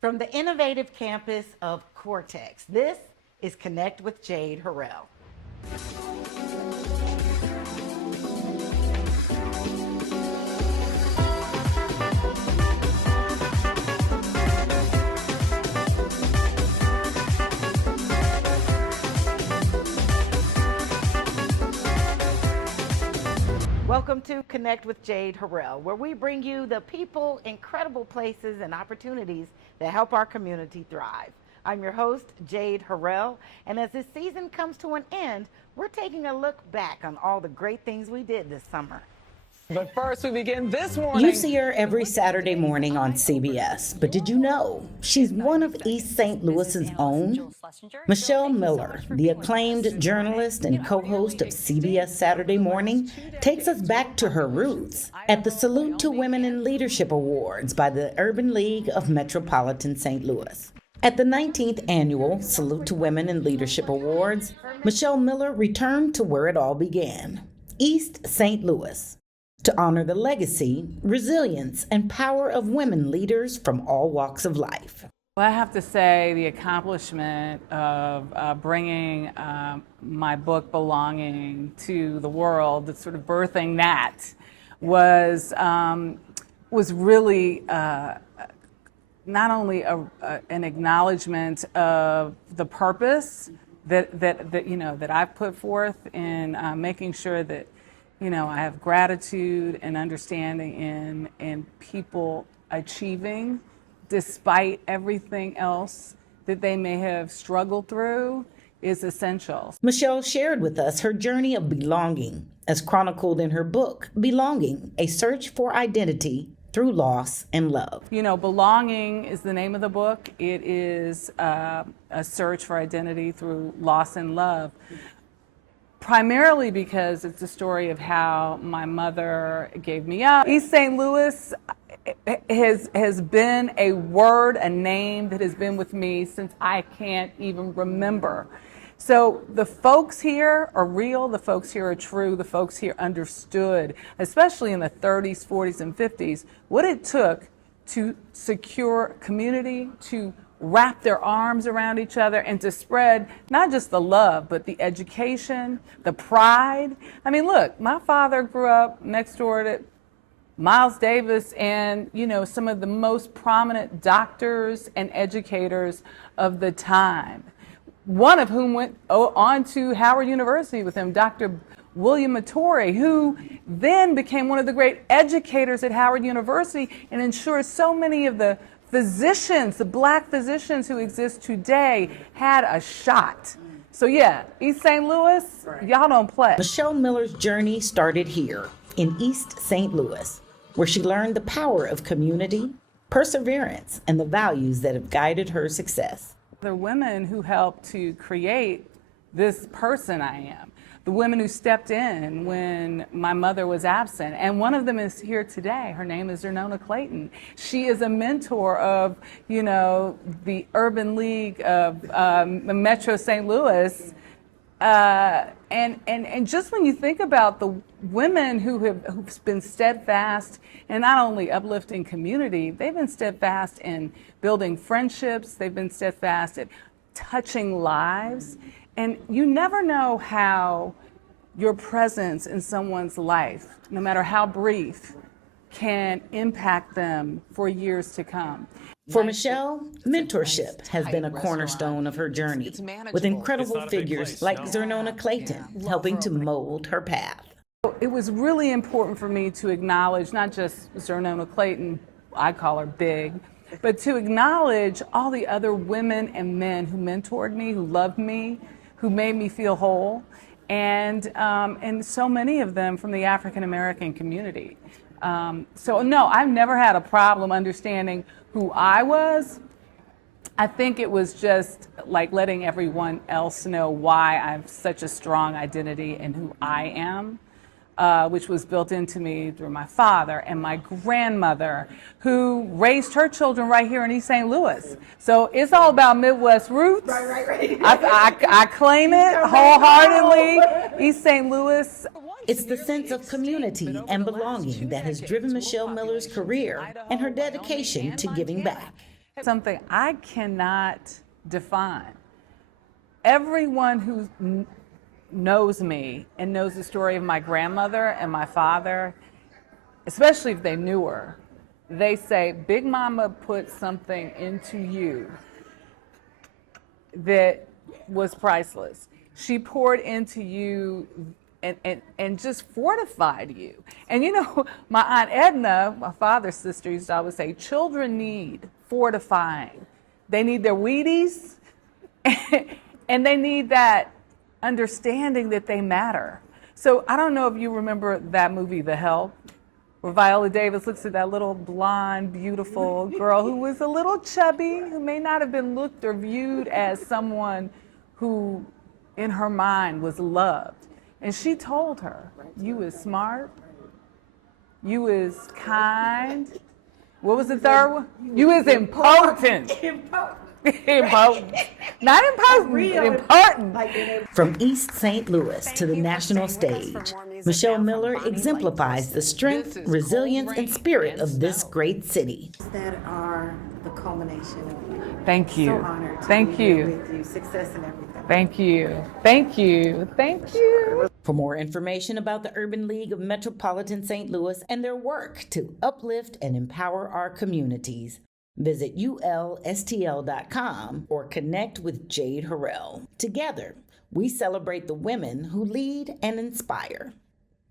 From the innovative campus of Cortex, this is Connect with Jade Harrell. Welcome to Connect with Jade Harrell, where we bring you the people, incredible places, and opportunities that help our community thrive. I'm your host, Jade Harrell, and as this season comes to an end, we're taking a look back on all the great things we did this summer. But first, we begin this morning. You see her every Saturday morning on CBS, but did you know she's one of East St. Louis's own? Michelle Miller, the acclaimed journalist and co-host of CBS Saturday Morning, takes us back to her roots at the Salute to Women in Leadership Awards by the Urban League of Metropolitan St. Louis. At the 19th annual Salute to Women in Leadership Awards, Michelle Miller returned to where it all began, East St. Louis, to honor the legacy, resilience, and power of women leaders from all walks of life. Well, I have to say the accomplishment of bringing my book Belonging to the world, the sort of birthing that, was really not only an acknowledgement of the purpose that I've put forth in making sure that I have gratitude and understanding in people achieving despite everything else that they may have struggled through is essential. Michelle shared with us her journey of belonging, as chronicled in her book, Belonging, A Search for Identity Through Loss and Love. Belonging is the name of the book. It is a search for identity through loss and love. Primarily because it's a story of how my mother gave me up. East St. Louis has been a word, a name that has been with me since I can't even remember. So the folks here are real, the folks here are true, the folks here understood, especially in the 30s, 40s, and 50s, what it took to secure community, to wrap their arms around each other, and to spread not just the love, but the education, the pride. I mean, look, my father grew up next door to Miles Davis and, some of the most prominent doctors and educators of the time, one of whom went on to Howard University with him, Dr. William Mattori, who then became one of the great educators at Howard University and ensured so many of the physicians, the black physicians who exist today, had a shot. So yeah, East St. Louis, y'all don't play. Michelle Miller's journey started here in East St. Louis, where she learned the power of community, perseverance, and the values that have guided her success. The women who helped to create this person I am, the women who stepped in when my mother was absent, and one of them is here today. Her name is Zernona Clayton. She is a mentor of, the Urban League of Metro St. Louis. And just when you think about the women who've been steadfast in not only uplifting community, they've been steadfast in building friendships, they've been steadfast at touching lives. And you never know how your presence in someone's life, no matter how brief, can impact them for years to come. For Michelle, mentorship has been a cornerstone of her journey, with incredible figures like Zernona Clayton helping to mold her path. It was really important for me to acknowledge not just Zernona Clayton, I call her Big, but to acknowledge all the other women and men who mentored me, who loved me, who made me feel whole, and so many of them from the African American community. So no, I've never had a problem understanding who I was. I think it was just like letting everyone else know why I have such a strong identity in who I am. Which was built into me through my father and my grandmother, who raised her children right here in East St. Louis. So it's all about Midwest roots. Right. I claim it wholeheartedly. East St. Louis. It's the sense of community and belonging that has driven Michelle Miller's career and her dedication to giving back. Something I cannot define. Everyone who knows me and knows the story of my grandmother and my father, especially if they knew her, they say, Big Mama put something into you that was priceless. She poured into you and just fortified you. And you know, my Aunt Edna, my father's sister, used to always say, children need fortifying. They need their Wheaties, and they need that understanding that they matter. So I don't know if you remember that movie, The Help, where Viola Davis looks at that little blonde, beautiful girl who was a little chubby, who may not have been looked or viewed as someone who, in her mind, was loved. And she told her, you is smart, you is kind, what was the third one? You is important. Important. Not impotent, important. From East St. Louis to the national stage, Michelle Miller exemplifies the strength, resilience, and spirit of this great city. That are the culmination of you. Thank you. So honored to Thank be here you. with you. Success and everything. Thank you. Thank you. Thank you. For more information about the Urban League of Metropolitan St. Louis and their work to uplift and empower our communities, visit ulstl.com or connect with Jade Harrell. Together, we celebrate the women who lead and inspire.